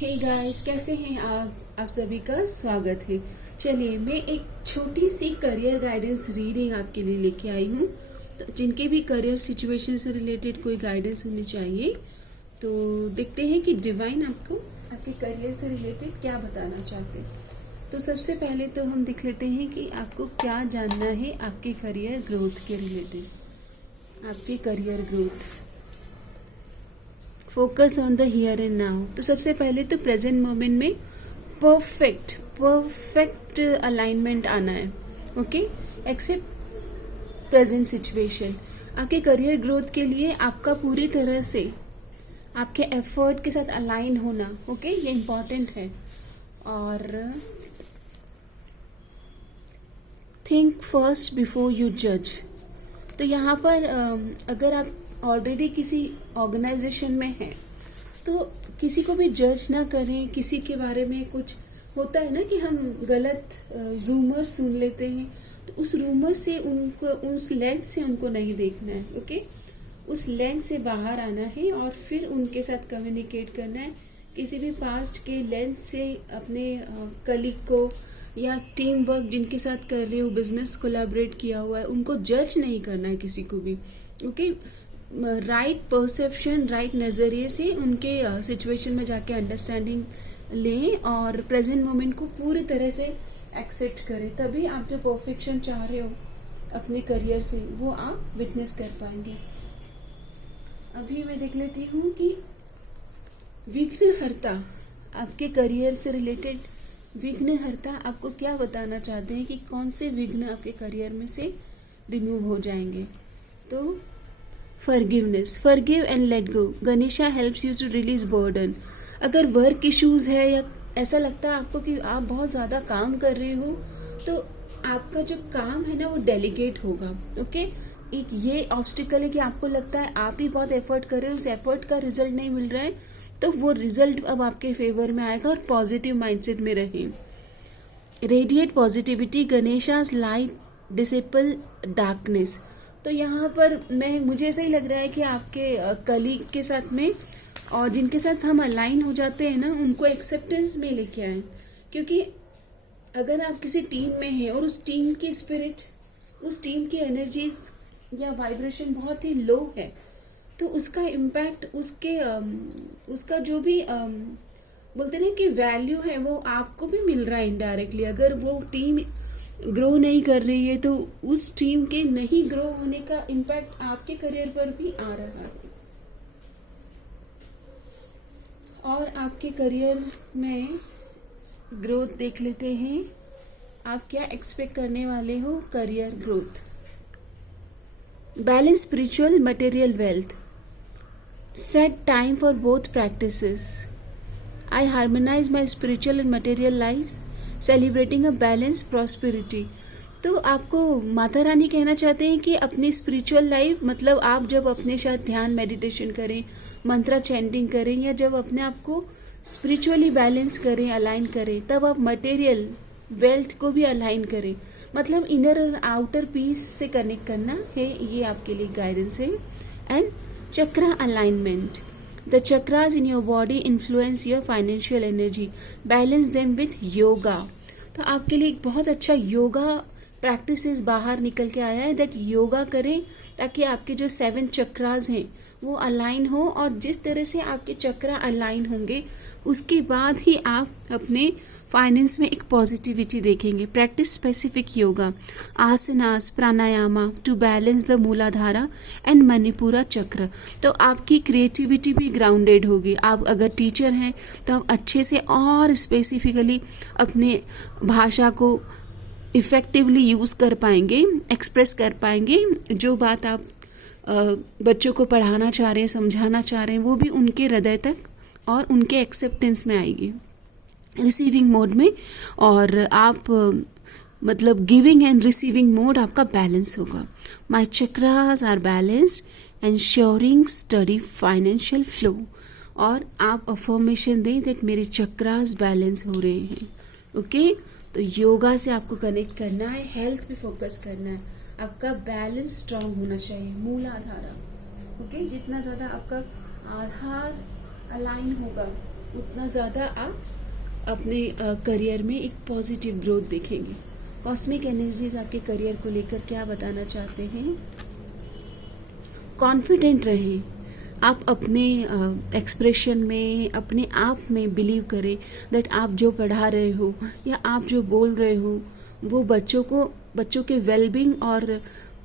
Hey guys, कैसे हैं आप सभी का स्वागत है। चलिए, मैं एक छोटी सी करियर गाइडेंस रीडिंग आपके लिए लेके आई हूँ। तो जिनके भी करियर सिचुएशन से रिलेटेड कोई गाइडेंस होनी चाहिए, तो देखते हैं कि डिवाइन आपको आपके करियर से रिलेटेड क्या बताना चाहते हैं। तो सबसे पहले तो हम देख लेते हैं कि आपको क्या जानना है आपके करियर ग्रोथ के रिलेटेड। आपके career growth, focus on the here and now. तो सबसे पहले तो प्रेजेंट मोमेंट में परफेक्ट अलाइनमेंट आना है। Okay, accept present situation. आपके करियर ग्रोथ के लिए आपका पूरी तरह से आपके एफर्ट के साथ अलाइन होना, ओके, ये इम्पॉर्टेंट है। और थिंक फर्स्ट बिफोर यू जज। तो यहाँ पर अगर आप ऑलरेडी किसी ऑर्गेनाइजेशन में हैं तो किसी को भी जज ना करें। किसी के बारे में कुछ होता है ना कि हम गलत रूमर सुन लेते हैं, तो उस रूमर से उनको, उस लेंस से उनको नहीं देखना है। ओके, उस लेंस से बाहर आना है और फिर उनके साथ कम्युनिकेट करना है। किसी भी पास्ट के लेंस से अपने कलीग को या टीम वर्क जिनके साथ कर रहे हो, बिजनेस कोलैबोरेट किया हुआ है, उनको जज नहीं करना है किसी को भी। ओके, राइट परसेप्शन, राइट नज़रिए से उनके सिचुएशन में जाके अंडरस्टैंडिंग लें और प्रेजेंट मोमेंट को पूरी तरह से एक्सेप्ट करें। तभी आप जो परफेक्शन चाह रहे हो अपने करियर से, वो आप विटनेस कर पाएंगे। अभी मैं देख लेती हूँ कि विघ्नहर्ता, आपके करियर से रिलेटेड विघ्नहर्ता आपको क्या बताना चाहते हैं कि कौन से विघ्न आपके करियर में से रिमूव हो जाएंगे। तो forgiveness, forgive and let go. Ganesha helps you to release burden. अगर वर्क इश्यूज है या ऐसा लगता है आपको कि आप बहुत ज़्यादा काम कर रहे हो, तो आपका जो काम है ना वो डेलीगेट होगा। ओके, एक ये ऑब्स्टिकल है कि आपको लगता है आप ही बहुत एफर्ट कर रहे हो, उस एफर्ट का रिजल्ट नहीं मिल रहा है, तो वो रिजल्ट अब आपके फेवर में आएगा। और पॉजिटिव माइंडसेट में रहें। Radiate positivity, Ganesha's light dispel darkness. तो यहाँ पर मुझे ऐसा ही लग रहा है कि आपके कलीग के साथ में और जिनके साथ हम अलाइन हो जाते हैं ना, उनको एक्सेप्टेंस में लेके आए। क्योंकि अगर आप किसी टीम में हैं और उस टीम की स्पिरिट, उस टीम की एनर्जीज या वाइब्रेशन बहुत ही लो है, तो उसका इम्पैक्ट, उसका जो भी बोलते हैं कि वैल्यू है, वो आपको भी मिल रहा है इनडायरेक्टली। अगर वो टीम ग्रो नहीं कर रही है तो उस टीम के नहीं ग्रो होने का इम्पैक्ट आपके करियर पर भी आ रहा है। और आपके करियर में ग्रोथ देख लेते हैं, आप क्या एक्सपेक्ट करने वाले हो career growth. Balance spiritual material wealth, set time for both practices. I harmonize my spiritual and material lives, celebrating a balanced prosperity। तो आपको माता रानी कहना चाहते हैं कि अपनी स्पिरिचुअल लाइफ, मतलब आप जब अपने साथ ध्यान मेडिटेशन करें, मंत्रा चैंटिंग करें, या जब अपने आप को स्पिरिचुअली बैलेंस करें, अलाइन करें, तब आप मटेरियल वेल्थ को भी अलाइन करें। मतलब इनर और आउटर पीस से कनेक्ट करना है, ये आपके लिए गाइडेंस है। And chakra alignment, the chakras in your body influence your financial energy, balance them with yoga। तो आपके लिए एक बहुत अच्छा योगा प्रैक्टिसेस बाहर निकल के आया है, दैट योगा करें ताकि आपके जो 7 चक्रास हैं वो अलाइन हो। और जिस तरह से आपके चक्रा अलाइन होंगे, उसके बाद ही आप अपने फाइनेंस में एक पॉजिटिविटी देखेंगे। Practice specific yoga, asanas, pranayama to balance the Muladhara and Manipura chakra. तो आपकी क्रिएटिविटी भी ग्राउंडेड होगी। आप अगर टीचर हैं तो आप अच्छे से और स्पेसिफिकली अपने भाषा को इफ़ेक्टिवली यूज़ कर पाएंगे, एक्सप्रेस कर पाएंगे। जो बात आप बच्चों को पढ़ाना चाह रहे हैं, समझाना चाह रहे हैं, वो भी उनके हृदय तक और उनके एक्सेप्टेंस में आएगी, रिसीविंग मोड में। और आप मतलब गिविंग एंड रिसीविंग मोड आपका बैलेंस होगा। My chakras are balanced ensuring steady financial flow. और आप अफर्मेशन दें दैट मेरे चक्रास बैलेंस हो रहे हैं। ओके, तो योगा से आपको कनेक्ट करना है, हेल्थ पे फोकस करना है, आपका बैलेंस स्ट्रांग होना चाहिए, मूलाधारा। ओके, जितना ज़्यादा आपका आधार अलाइन होगा उतना ज़्यादा आप अपने करियर में एक पॉजिटिव ग्रोथ देखेंगे। कॉस्मिक एनर्जीज आपके करियर को लेकर क्या बताना चाहते हैं? कॉन्फिडेंट रहें, आप अपने एक्सप्रेशन में, अपने आप में बिलीव करें दैट आप जो पढ़ा रहे हो या आप जो बोल रहे हो वो बच्चों के वेलबींग और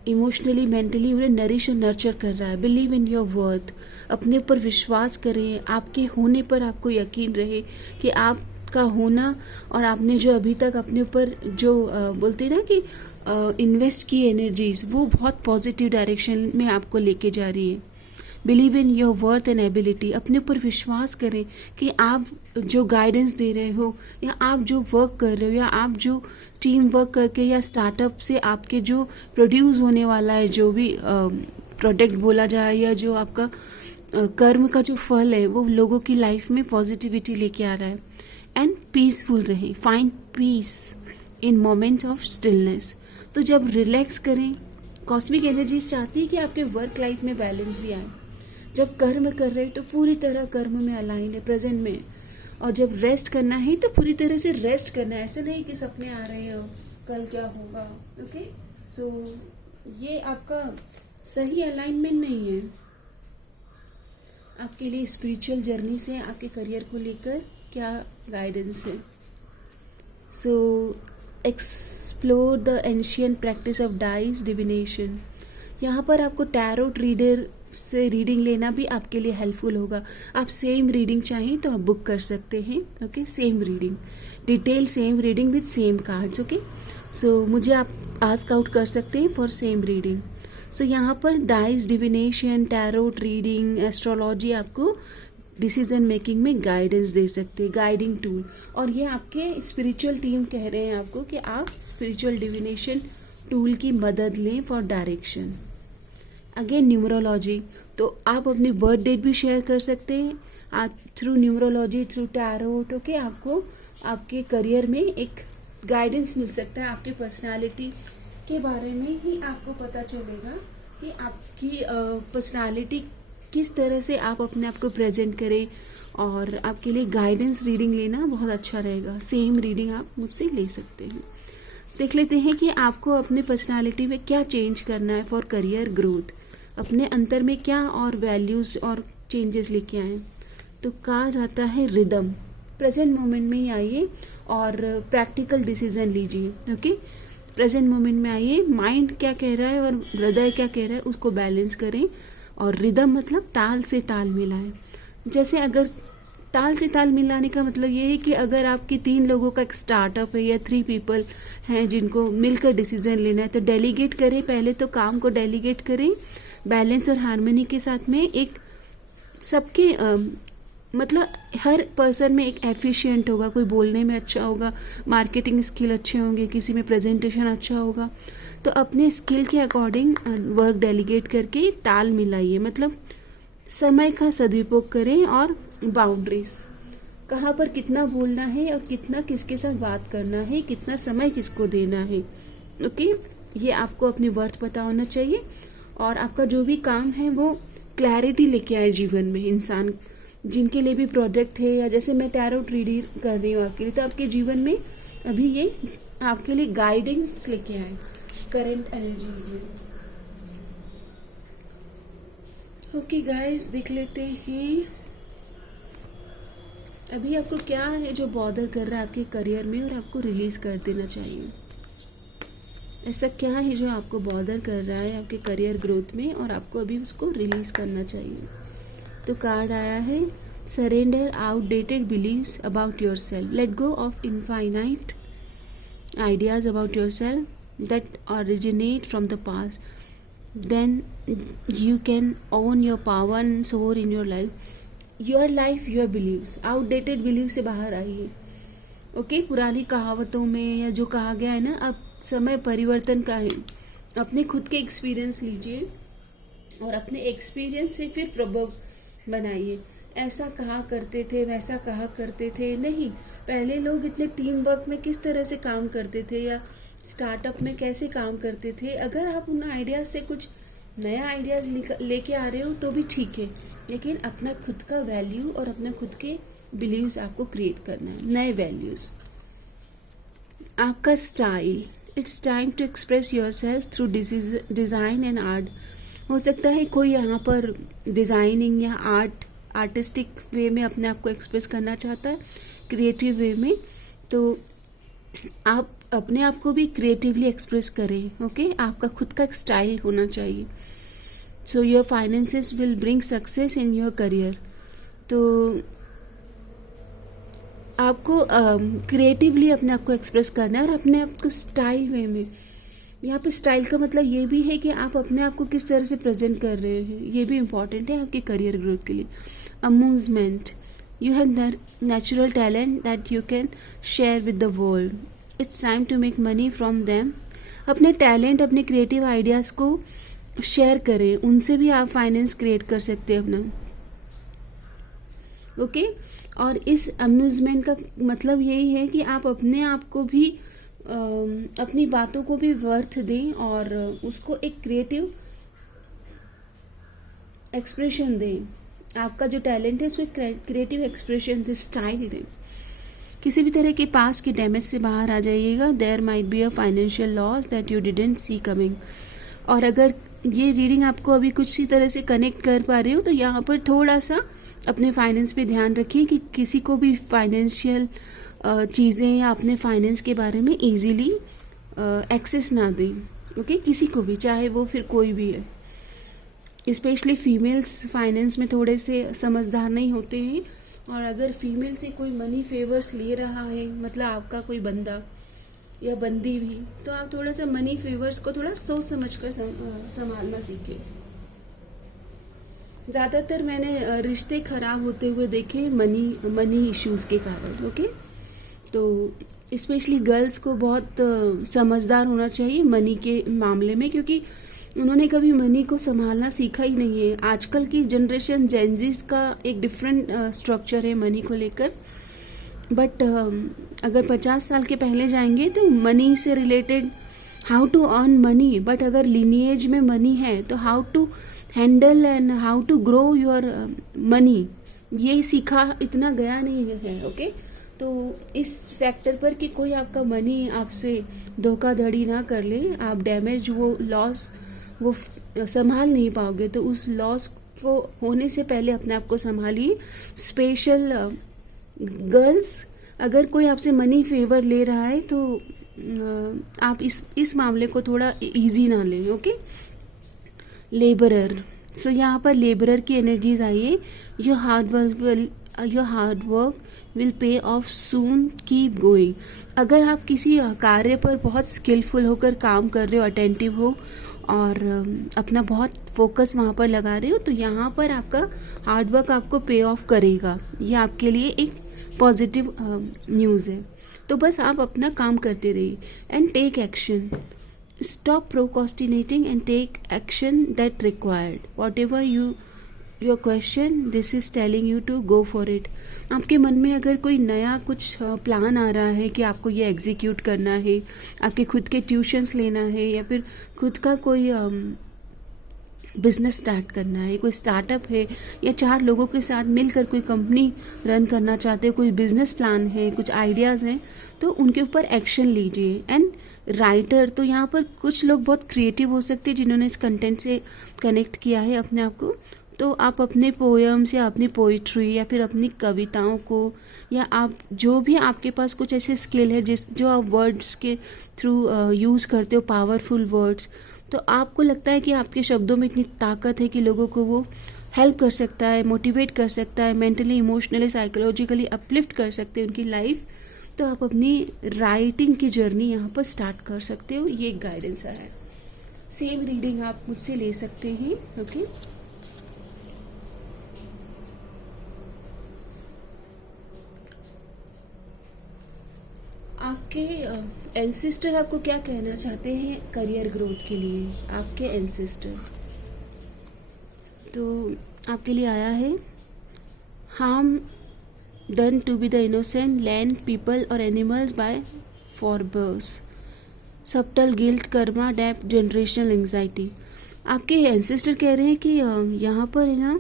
इमोशनली मेंटली उन्हें नरिश और नर्चर कर रहा है। बिलीव इन योर वर्थ, अपने ऊपर विश्वास करें, आपके होने पर आपको यकीन रहे कि आपका होना और आपने जो अभी तक अपने ऊपर जो बोलते हैं ना कि इन्वेस्ट की एनर्जीज, वो बहुत पॉजिटिव डायरेक्शन में आपको लेके जा रही है। Believe in your worth and ability, अपने ऊपर विश्वास करें कि आप जो गाइडेंस दे रहे हो या आप जो वर्क कर रहे हो या आप जो टीम वर्क करके या स्टार्टअप से आपके जो प्रोड्यूस होने वाला है, जो भी प्रोडक्ट बोला जाए या जो आपका कर्म का जो फल है वो लोगों की लाइफ में पॉजिटिविटी लेके आ रहा है। एंड पीसफुल रहे, find peace in moments of stillness. तो जब रिलैक्स करें, कॉस्मिक एनर्जीज चाहती है कि आपके वर्क लाइफ में बैलेंस भी आए। जब कर्म कर रहे हो तो पूरी तरह कर्म में अलाइन है, प्रेजेंट में, और जब रेस्ट करना है तो पूरी तरह से रेस्ट करना है। ऐसा नहीं कि सपने आ रहे हो कल क्या होगा। ओके, सो ये आपका सही अलाइनमेंट नहीं है आपके लिए। स्पिरिचुअल जर्नी से आपके करियर को लेकर क्या गाइडेंस है? सो explore the ancient practice of dice divination. यहाँ पर आपको टैरोट रीडर से रीडिंग लेना भी आपके लिए हेल्पफुल होगा। आप सेम रीडिंग चाहें तो आप बुक कर सकते हैं। Okay, same reading, detail same reading with same cards. Okay, so मुझे आप आस्क आउट कर सकते हैं फॉर सेम रीडिंग। सो यहाँ पर dice divination, tarot reading, astrology आपको डिसीजन मेकिंग में गाइडेंस दे सकते हैं, गाइडिंग टूल। और ये आपके स्पिरिचुअल टीम कह रहे हैं आपको कि आप स्पिरिचुअल डिविनेशन टूल की मदद लें फॉर डायरेक्शन। अगेन न्यूमरोलॉजी, तो आप अपनी बर्थ डेट भी शेयर कर सकते हैं आप through numerology, through tarot. Okay, आपको आपके करियर में एक गाइडेंस मिल सकता है। आपके पर्सनालिटी के बारे में ही आपको पता चलेगा कि आपकी पर्सनालिटी किस तरह से आप अपने आप को प्रेजेंट करें, और आपके लिए गाइडेंस रीडिंग लेना बहुत अच्छा रहेगा। सेम रीडिंग आप मुझसे ले सकते हैं। देख लेते हैं कि आपको अपने पर्सनालिटी में क्या चेंज करना है फॉर करियर ग्रोथ। अपने अंतर में क्या और वैल्यूज़ और चेंजेस लेके आए। तो कहा जाता है रिदम, प्रेजेंट मोमेंट में ही आइए और प्रैक्टिकल डिसीजन लीजिए। ओके, प्रेजेंट मोमेंट में आइए, माइंड क्या कह रहा है और हृदय क्या कह रहा है उसको बैलेंस करें। और रिदम मतलब ताल से ताल मिलाएं। जैसे अगर ताल से ताल मिलाने का मतलब ये है कि अगर आपकी 3 लोगों का एक स्टार्टअप है या 3 पीपल हैं जिनको मिलकर डिसीजन लेना है, तो डेलीगेट करें। पहले तो काम को डेलीगेट करें बैलेंस और हार्मनी के साथ में। एक सबके मतलब हर पर्सन में एक एफिशिएंट होगा, कोई बोलने में अच्छा होगा, मार्केटिंग स्किल अच्छे होंगे, किसी में प्रेजेंटेशन अच्छा होगा। तो अपने स्किल के अकॉर्डिंग वर्क डेलीगेट करके ताल मिलाइए। मतलब समय का सदुपयोग करें और बाउंड्रीज, कहाँ पर कितना बोलना है और कितना किसके साथ बात करना है, कितना समय किसको देना है। ओके, ये आपको अपनी वर्थ पता होना चाहिए। और आपका जो भी काम है वो क्लैरिटी लेके आए जीवन में। इंसान जिनके लिए भी प्रोजेक्ट है, या जैसे मैं टैरोट रीडिंग कर रही हूँ आपके लिए, तो आपके जीवन में अभी ये आपके लिए गाइडेंस लेके आए करंट एनर्जीज में। ओके गाइस, देख लेते हैं अभी आपको क्या है जो बॉदर कर रहा है आपके करियर में और आपको रिलीज कर देना चाहिए। ऐसा क्या है जो आपको बॉदर कर रहा है आपके करियर ग्रोथ में और आपको अभी उसको रिलीज करना चाहिए। तो कार्ड आया है surrender outdated believes about yourself, let go of infinite ideas about yourself that originate from the past, then you can own your power and soar in your life. Your life, your beliefs. Outdated beliefs से बाहर आइए। Okay, पुरानी कहावतों में या जो कहा गया है ना, अब समय परिवर्तन का है। अपने खुद के एक्सपीरियंस लीजिए और अपने एक्सपीरियंस से फिर प्रभाव बनाइए। ऐसा कहा करते थे, वैसा कहा करते थे, नहीं। पहले लोग इतने टीम वर्क में किस तरह से काम करते थे या स्टार्टअप में कैसे काम करते थे। अगर आप उन आइडियाज से कुछ नया आइडियाज लेके आ रहे हो तो भी ठीक है, लेकिन अपना खुद का वैल्यू और अपना खुद के बिलीव्स आपको क्रिएट करना है, नए वैल्यूज़। आपका style, it's time to express your self through design and art. हो सकता है कोई यहाँ पर डिज़ाइनिंग या आर्टिस्टिक वे में अपने आप को एक्सप्रेस करना चाहता है, क्रिएटिव वे में, तो आप अपने आप को भी क्रिएटिवली एक्सप्रेस करें। ओके, आपका खुद का एक स्टाइल होना चाहिए। So your finances will bring success in your career. तो आपको क्रिएटिवली अपने आप को एक्सप्रेस करना है और अपने आप को स्टाइल वे में। यहाँ पे स्टाइल का मतलब ये भी है कि आप अपने आप को किस तरह से प्रेजेंट कर रहे हैं, ये भी इम्पॉर्टेंट है आपके करियर ग्रोथ के लिए। Amusement, you have the natural talent that you can share with the world. It's time to make money from them. अपने टैलेंट, अपने क्रिएटिव आइडियाज़ को शेयर करें, उनसे भी आप फाइनेंस क्रिएट कर सकते हैं अपना। ओके, और इस अम्यूजमेंट का मतलब यही है कि आप अपने आप को भी अपनी बातों को भी वर्थ दें और उसको एक क्रिएटिव एक्सप्रेशन दें। आपका जो टैलेंट है उसको क्रिएटिव एक्सप्रेशन दें, स्टाइल दें। किसी भी तरह के पास की डैमेज से बाहर आ जाइएगा। There might be a financial loss that you didn't see coming. और अगर ये रीडिंग आपको अभी कुछ ही तरह से कनेक्ट कर पा रहे हो तो यहाँ पर थोड़ा सा अपने फाइनेंस पे ध्यान रखिए कि किसी को भी फाइनेंशियल चीज़ें या अपने फाइनेंस के बारे में इजीली एक्सेस ना दें। ओके, किसी को भी, चाहे वो फिर कोई भी है। स्पेशली फीमेल्स फाइनेंस में थोड़े से समझदार नहीं होते हैं, और अगर फीमेल से कोई मनी फेवर्स ले रहा है, मतलब आपका कोई बंदा या बंदी भी, तो आप थोड़ा सा मनी फेवर्स को थोड़ा सोच समझ कर संभालना सीखें। ज़्यादातर मैंने रिश्ते खराब होते हुए देखे मनी इश्यूज़ के कारण। ओके, तो स्पेशली गर्ल्स को बहुत समझदार होना चाहिए मनी के मामले में, क्योंकि उन्होंने कभी मनी को संभालना सीखा ही नहीं है। आजकल की जनरेशन जेनजीज का एक डिफरेंट स्ट्रक्चर है मनी को लेकर, बट अगर 50 साल के पहले जाएंगे तो मनी से related how to earn money, but अगर लिनिएज में मनी है तो how to handle and how to grow your money, ये सीखा इतना गया नहीं है। ओके, तो इस फैक्टर पर कि कोई आपका मनी आपसे धोखाधड़ी ना कर ले, आप डैमेज, वो लॉस वो संभाल नहीं पाओगे, तो उस लॉस को होने से पहले अपने आप को संभालिए। स्पेशल गर्ल्स, अगर कोई आपसे मनी फेवर ले रहा है तो आप इस मामले को थोड़ा इजी ना लें। ओके, लेबरर, सो यहाँ पर लेबरर की एनर्जीज आई है। Your hard work will pay of soon, keep going. अगर आप किसी कार्य पर बहुत स्किलफुल होकर काम कर रहे हो, अटेंटिव हो और अपना बहुत फोकस वहाँ पर लगा रहे हो, तो यहाँ पर आपका हार्डवर्क आपको पे ऑफ करेगा। ये आपके लिए एक पॉजिटिव न्यूज़ है। तो बस आप अपना काम करते रहिए and take action. Stop procrastinating and take action that required. Whatever your question, this is telling you to go for it. आपके मन में अगर कोई नया कुछ प्लान आ रहा है कि आपको ये एग्जीक्यूट करना है, आपके खुद के ट्यूशन्स लेना है, या फिर खुद का कोई बिजनेस स्टार्ट करना है, कोई स्टार्टअप है, या 4 लोगों के साथ मिलकर कोई कंपनी रन करना चाहते हो, कोई बिजनेस प्लान है, कुछ आइडियाज़ हैं, तो उनके ऊपर एक्शन लीजिए। एंड राइटर, तो यहाँ पर कुछ लोग बहुत क्रिएटिव हो सकते हैं जिन्होंने इस कंटेंट से कनेक्ट किया है अपने आप को, तो आप अपने पोएम्स या अपनी पोइट्री या फिर अपनी कविताओं को, या आप जो भी आपके पास कुछ ऐसे स्किल है जो आप वर्ड्स के थ्रू यूज़ करते हो, पावरफुल वर्ड्स, तो आपको लगता है कि आपके शब्दों में इतनी ताकत है कि लोगों को वो हेल्प कर सकता है, मोटिवेट कर सकता है, मेंटली, इमोशनली, साइकोलॉजिकली अपलिफ्ट कर सकते हैं उनकी लाइफ, तो आप अपनी राइटिंग की जर्नी यहाँ पर स्टार्ट कर सकते हो। ये एक गाइडेंस है। सेम रीडिंग आप मुझसे ले सकते हैं। ओके, आपके एंसेस्टर आपको क्या कहना चाहते हैं करियर ग्रोथ के लिए? आपके एंसेस्टर, तो आपके लिए आया है, harm done to be the innocent land, people और animals by forbears, subtle guilt, karma, depth, generational anxiety. आपके एंसेस्टर कह रहे हैं कि यहाँ पर है ना,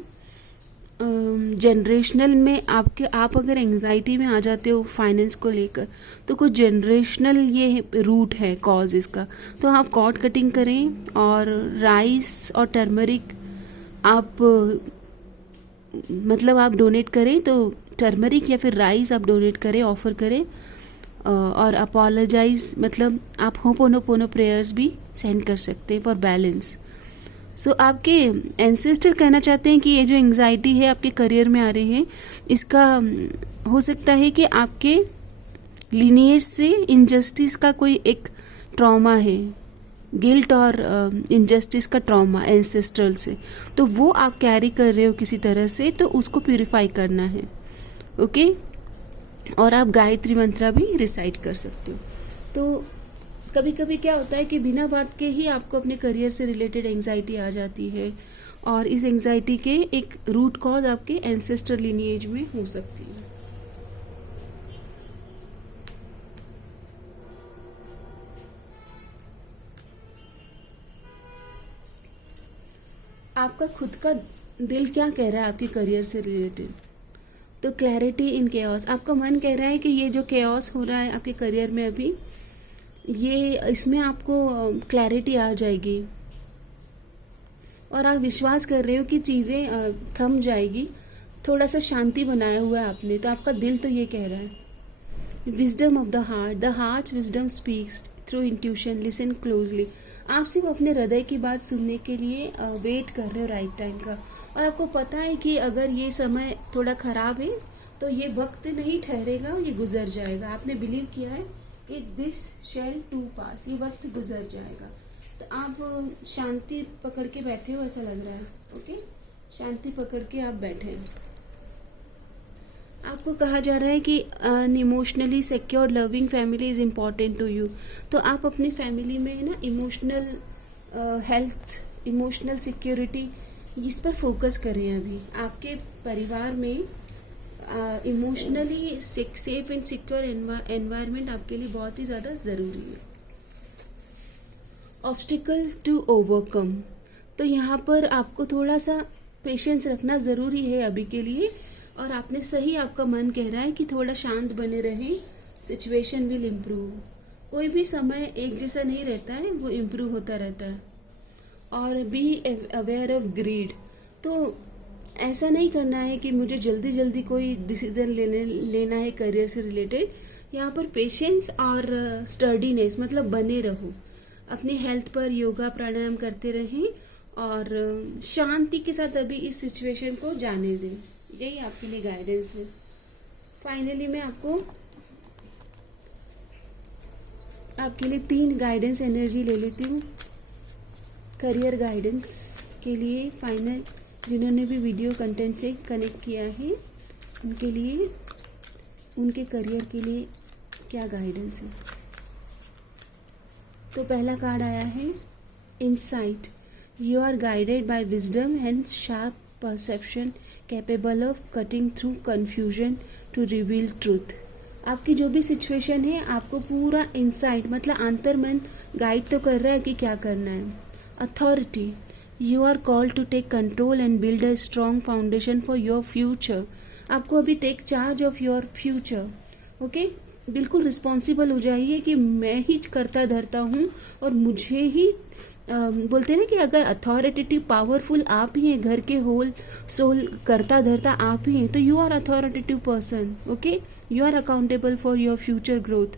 जनरेशनल में आप अगर एंजाइटी में आ जाते हो फाइनेंस को लेकर, तो कुछ जनरेशनल ये रूट है कॉज इसका। तो आप कॉर्ड कटिंग करें और राइस और टर्मरिक आप मतलब आप डोनेट करें, तो टर्मरिक या फिर राइस आप डोनेट करें, ऑफर करें। और अपोलोजाइज मतलब आप होपोनोपोनो प्रेयर्स भी सेंड कर सकते हैं फॉर बैलेंस। सो आपके एंसेस्टर कहना चाहते हैं कि ये जो एंजाइटी है आपके करियर में आ रही है, इसका हो सकता है कि आपके लिनिएज से इनजस्टिस का कोई एक ट्रॉमा है, गिल्ट और इनजस्टिस का ट्रॉमा एंसेस्ट्रल से, तो वो आप कैरी कर रहे हो किसी तरह से, तो उसको प्यूरिफाई करना है। ओके। और आप गायत्री मंत्रा भी रिसाइट कर सकते हो। तो कभी कभी क्या होता है कि बिना बात के ही आपको अपने करियर से रिलेटेड एंजाइटी आ जाती है, और इस एंजाइटी के एक रूट कॉज आपके एंसेस्टर लिनिएज में हो सकती है। आपका खुद का दिल क्या कह रहा है आपके करियर से रिलेटेड? तो क्लैरिटी इन केओस, आपका मन कह रहा है कि ये जो केओस हो रहा है आपके करियर में अभी, ये इसमें आपको क्लैरिटी आ जाएगी और आप विश्वास कर रहे हो कि चीज़ें थम जाएगी। थोड़ा सा शांति बनाया हुआ है आपने, तो आपका दिल तो ये कह रहा है। Wisdom of the heart wisdom speaks through intuition, listen closely. आप सिर्फ अपने हृदय की बात सुनने के लिए वेट कर रहे हो राइट टाइम का, और आपको पता है कि अगर ये समय थोड़ा ख़राब है तो ये वक्त नहीं ठहरेगा, ये गुजर जाएगा। आपने बिलीव किया है कि दिस शैल टू पास, ये वक्त गुजर जाएगा। तो आप शांति पकड़ के बैठे हो ऐसा लग रहा है। ओके, शांति पकड़ के आप बैठे हैं। आपको कहा जा रहा है कि an emotionally secure loving family is important to you. तो आप अपनी फैमिली में ना इमोशनल हेल्थ, इमोशनल सिक्योरिटी, इस पर फोकस करें। अभी आपके परिवार में emotionally safe and secure environment आपके लिए बहुत ही ज़्यादा ज़रूरी है। ऑब्स्टिकल टू ओवरकम, तो यहाँ पर आपको थोड़ा सा पेशेंस रखना ज़रूरी है अभी के लिए, और आपने सही, आपका मन कह रहा है कि थोड़ा शांत बने रहें, सिचुएशन विल इम्प्रूव। कोई भी समय एक जैसा नहीं रहता है, वो इम्प्रूव होता रहता है। और बी अवेयर ऑफ ग्रीड, तो ऐसा नहीं करना है कि मुझे जल्दी जल्दी कोई डिसीजन लेना है करियर से रिलेटेड। यहाँ पर पेशेंस और स्टर्डीनेस मतलब बने रहो, अपनी हेल्थ पर योगा प्राणायाम करते रहें और शांति के साथ अभी इस सिचुएशन को जाने दें। यही आपके लिए गाइडेंस है। फाइनली मैं आपके लिए 3 गाइडेंस एनर्जी ले लेती हूँ करियर गाइडेंस के लिए। फाइनल जिन्होंने भी वीडियो कंटेंट से कनेक्ट किया है उनके लिए, उनके करियर के लिए क्या गाइडेंस है। तो पहला कार्ड आया है insight. You are guided by wisdom and sharp perception capable of cutting through confusion to reveal truth. आपकी जो भी सिचुएशन है, आपको पूरा इनसाइट मतलब अंतर्मन गाइड तो कर रहा है कि क्या करना है। Authority, you are called to take control and build a strong foundation for your future. आपको अभी take charge of your future. Okay, बिल्कुल रिस्पॉन्सिबल हो जाइए कि मैं ही करता धरता हूँ और मुझे ही बोलते हैं ना कि अगर अथॉरिटेटिव पावरफुल आप ही हैं, घर के होल सोल करता धरता आप ही हैं, तो you are authoritative person. Okay, you are accountable for your future growth.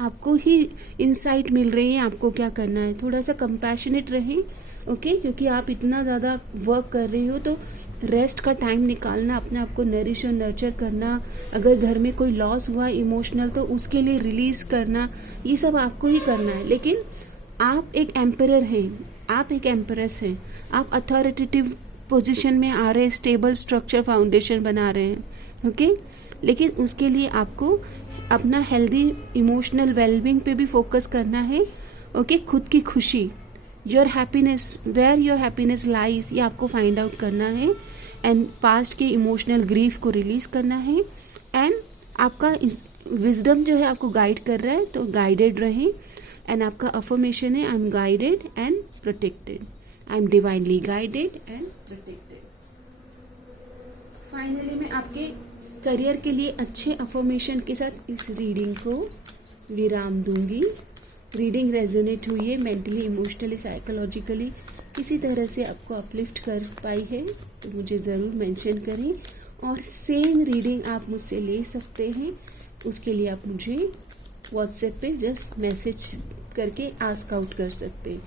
आपको ही इंसाइट मिल रही है आपको क्या करना है। थोड़ा सा कंपैशनेट रहें। ओके, क्योंकि आप इतना ज़्यादा वर्क कर रहे हो, तो रेस्ट का टाइम निकालना, अपने आप को नरिश और नर्चर करना, अगर घर में कोई लॉस हुआ इमोशनल तो उसके लिए रिलीज़ करना, ये सब आपको ही करना है। लेकिन आप एक एम्परर हैं, आप एक एम्परेस हैं, आप अथॉरिटेटिव पोजीशन में आ रहे हैं, स्टेबल स्ट्रक्चर फाउंडेशन बना रहे हैं। ओके, लेकिन उसके लिए आपको अपना हेल्दी इमोशनल वेलबींग पे भी फोकस करना है। ओके, खुद की खुशी, your happiness, where your happiness lies, ये आपको फाइंड आउट करना है। एंड पास्ट के इमोशनल ग्रीफ को रिलीज करना है। एंड आपका विजडम जो है आपको गाइड कर रहा है, तो गाइडेड रहें। एंड आपका अफर्मेशन है, I am guided and protected, I am divinely guided and protected. Finally मैं आपके करियर के लिए अच्छे अफर्मेशन के साथ इस रीडिंग को विराम दूंगी। रीडिंग रेजोनेट हुई है, मेंटली, इमोशनली, साइकोलॉजिकली किसी तरह से आपको अपलिफ्ट कर पाई है तो मुझे ज़रूर मेंशन करें। और सेम रीडिंग आप मुझसे ले सकते हैं, उसके लिए आप मुझे व्हाट्सएप पे जस्ट मैसेज करके आस्क आउट कर सकते हैं।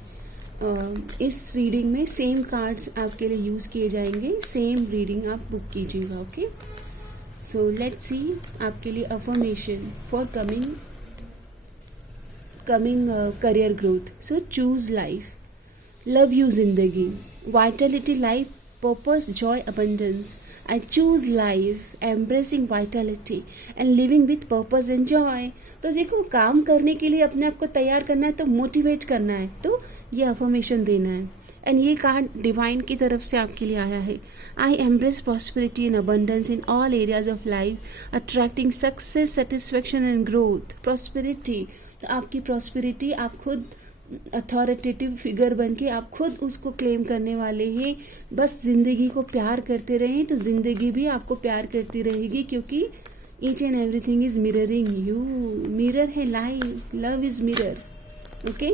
इस रीडिंग में सेम कार्ड्स आपके लिए यूज़ किए जाएंगे, सेम रीडिंग आप बुक कीजिएगा। ओके, सो लेट्स सी आपके लिए affirmation for coming career growth. So choose life, love you जिंदगी, vitality, life purpose, joy, abundance. I choose life embracing vitality and living with purpose and joy. तो देखो, काम करने के लिए अपने आप को तैयार करना है, तो मोटिवेट करना है, तो ये अफर्मेशन देना है। एंड ये कार्ड डिवाइन की तरफ से आपके लिए आया है। I embrace prosperity and abundance in all areas of life, attracting success, satisfaction and growth. Prosperity, तो आपकी प्रॉस्पेरिटी आप खुद अथॉरिटेटिव फिगर बन के आप खुद उसको क्लेम करने वाले हैं। बस जिंदगी को प्यार करते रहें तो जिंदगी भी आपको प्यार करती रहेगी, क्योंकि each and everything is mirroring you. Mirror है life, love is mirror. Okay,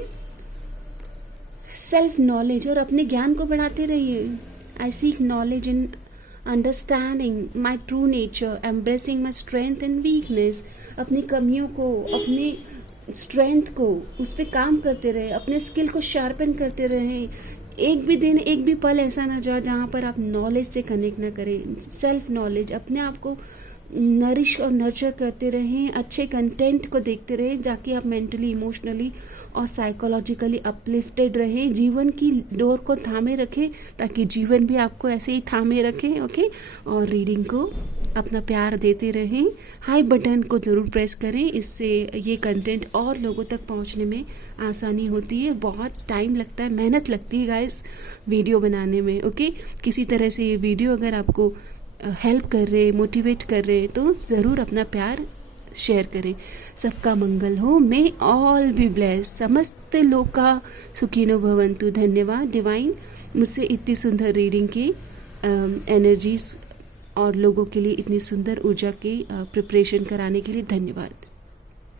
self knowledge, और अपने ज्ञान को बढ़ाते रहिए। I seek knowledge in understanding my true nature, embracing my strength and weakness. अपनी कमियों को, अपनी स्ट्रेंथ को, उस पर काम करते रहे, अपने स्किल को शार्पन करते रहें। एक भी दिन, एक भी पल ऐसा ना जाए जहाँ पर आप नॉलेज से कनेक्ट ना करें। सेल्फ नॉलेज, अपने आप को नरिश और नर्चर करते रहें, अच्छे कंटेंट को देखते रहें ताकि आप मेंटली, इमोशनली और साइकोलॉजिकली अपलिफ्टेड रहें। जीवन की डोर को थामे रखें ताकि जीवन भी आपको ऐसे ही थामे रखें। ओके, और रीडिंग को अपना प्यार देते रहें। हाई बटन को ज़रूर प्रेस करें, इससे ये कंटेंट और लोगों तक पहुंचने में आसानी होती है। बहुत टाइम लगता है, मेहनत लगती है गाइस वीडियो बनाने में। ओके, किसी तरह से ये वीडियो अगर आपको हेल्प कर रहे, मोटिवेट कर रहे, तो ज़रूर अपना प्यार शेयर करें। सबका मंगल हो, मे ऑल बी ब्लेस, समस्त लोका सुखिनो भवन्तु। धन्यवाद डिवाइन, मुझसे इतनी सुंदर रीडिंग की एनर्जीज और लोगों के लिए इतनी सुंदर ऊर्जा की प्रिपरेशन कराने के लिए धन्यवाद।